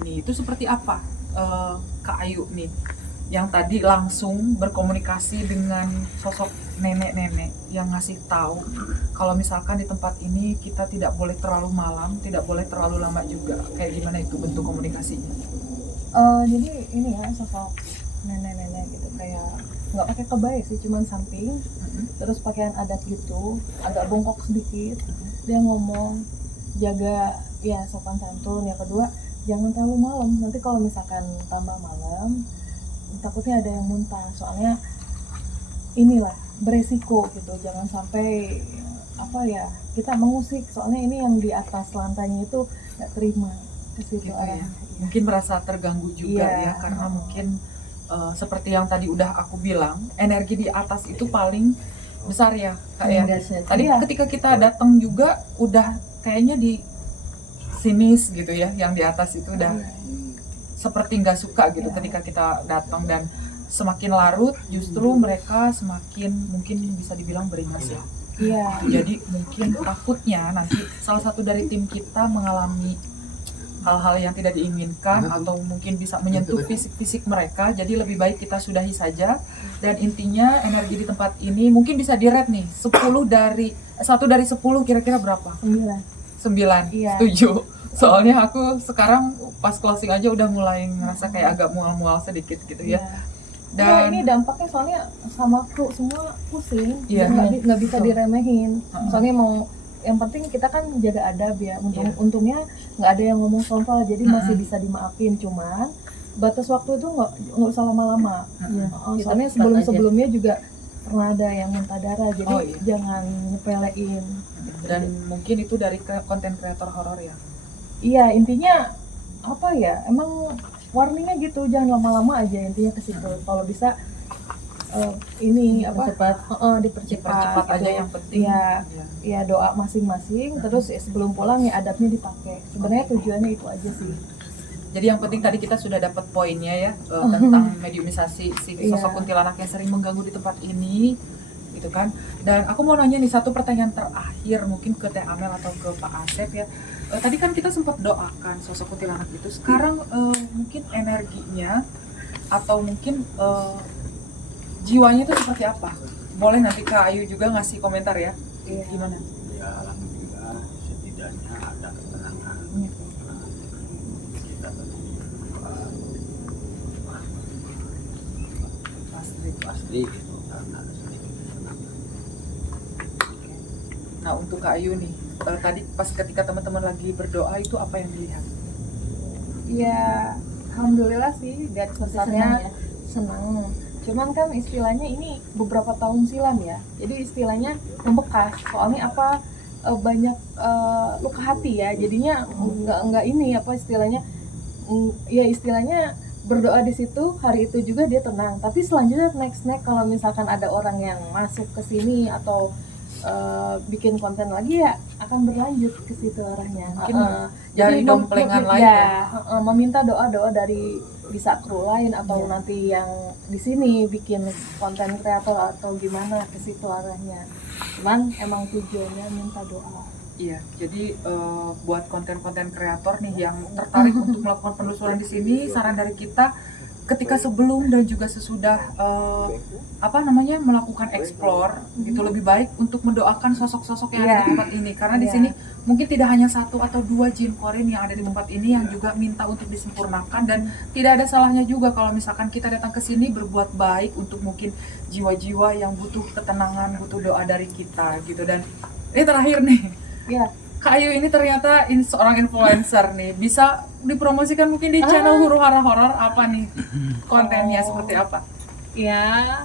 ini. Itu seperti apa Kak Ayu nih yang tadi langsung berkomunikasi dengan sosok nenek-nenek yang ngasih tahu kalau misalkan di tempat ini kita tidak boleh terlalu malam, tidak boleh terlalu lama juga. Kayak gimana itu bentuk komunikasinya? Jadi ini ya, sosok nenek-nenek gitu, kayak nggak pakai kebaya sih, cuman samping, terus pakaian adat gitu, agak bongkok sedikit. Dia ngomong jaga ya sopan santun. Yang kedua, jangan terlalu malam, nanti kalau misalkan tambah malam takutnya ada yang muntah, soalnya inilah beresiko gitu. Jangan sampai apa ya, kita mengusik, soalnya ini yang di atas lantainya itu nggak terima ke situ Gitu arahnya. ya. Mungkin merasa terganggu juga ya, karena mungkin seperti yang tadi udah aku bilang, energi di atas itu paling besar ya Kak ya. Tadi ketika kita datang juga udah kayaknya di sinis gitu ya, yang di atas itu udah seperti nggak suka gitu ketika kita datang, dan semakin larut justru mereka semakin mungkin bisa dibilang beringas ya. Iya. Jadi mungkin takutnya nanti salah satu dari tim kita mengalami hal-hal yang tidak diinginkan atau mungkin bisa menyentuh fisik-fisik mereka. Jadi lebih baik kita sudahi saja. Dan intinya energi di tempat ini mungkin bisa di-rate nih 1 dari 10 kira-kira berapa? 9. Iya. Setuju. Soalnya aku sekarang pas closing aja udah mulai ngerasa kayak agak mual-mual sedikit gitu ya. Dan ini dampaknya soalnya sama kru semua pusing, Iya. nggak bisa diremehin. Soalnya mau yang penting kita kan jaga adab ya. Untungnya nggak ada yang ngomong frontal, jadi masih bisa dimaafin. Cuman batas waktu itu nggak usah lama-lama. Soalnya sebelumnya juga pernah ada yang muntah darah, jadi jangan nyepelein. Dan mungkin itu dari konten kreator horor ya. Iya, intinya apa ya, emang warningnya gitu, jangan lama-lama aja, intinya ke situ. Kalau bisa ini dipercepat aja gitu. yang penting. Ya doa masing-masing, terus sebelum pulang ya adabnya dipakai. Sebenarnya tujuannya itu aja sih. Jadi yang penting tadi kita sudah dapat poinnya ya, tentang mediumisasi si sosok kuntilanak yang sering mengganggu di tempat ini gitu kan. Dan aku mau nanya nih satu pertanyaan terakhir mungkin ke Teh Amel atau ke Pak Asep ya. Tadi kan kita sempat doakan sosok kuntilanak itu. Sekarang mungkin energinya atau mungkin jiwanya itu seperti apa? Boleh nanti Kak Ayu juga ngasih komentar ya. Gimana? Ya alhamdulillah setidaknya ada ketenangan. Kita pasti gitu, karena ada sedikit ketenangan. Nah untuk Kak Ayu nih, tadi pas ketika teman-teman lagi berdoa itu apa yang dilihat? Ya alhamdulillah sih, lihat besarnya senang. Cuman kan istilahnya ini beberapa tahun silam ya, jadi istilahnya membekas. Soalnya apa, banyak luka hati ya, jadinya nggak ini apa istilahnya, ya istilahnya berdoa di situ hari itu juga dia tenang. Tapi selanjutnya next kalau misalkan ada orang yang masuk ke sini atau bikin konten lagi ya akan berlanjut ke situ arahnya. Mungkin dari domplengan lain ya. Meminta doa dari bisa kru lain atau nanti yang di sini bikin konten kreator atau gimana ke situ arahnya. Cuman emang tujuannya minta doa. Iya, jadi buat konten-konten kreator nih yang tertarik untuk melakukan penelusuran di sini, saran dari kita ketika sebelum dan juga sesudah melakukan explore gitu, lebih baik untuk mendoakan sosok-sosok yang ada di tempat ini, karena di sini mungkin tidak hanya 1 atau 2 jin korin yang ada di tempat ini yang juga minta untuk disempurnakan. Dan tidak ada salahnya juga kalau misalkan kita datang ke sini berbuat baik untuk mungkin jiwa-jiwa yang butuh ketenangan, butuh doa dari kita gitu. Dan ini terakhir nih, Kak Ayu ini ternyata seorang influencer nih, bisa dipromosikan mungkin di channel Huru Hara Horor apa nih kontennya, seperti apa? Ya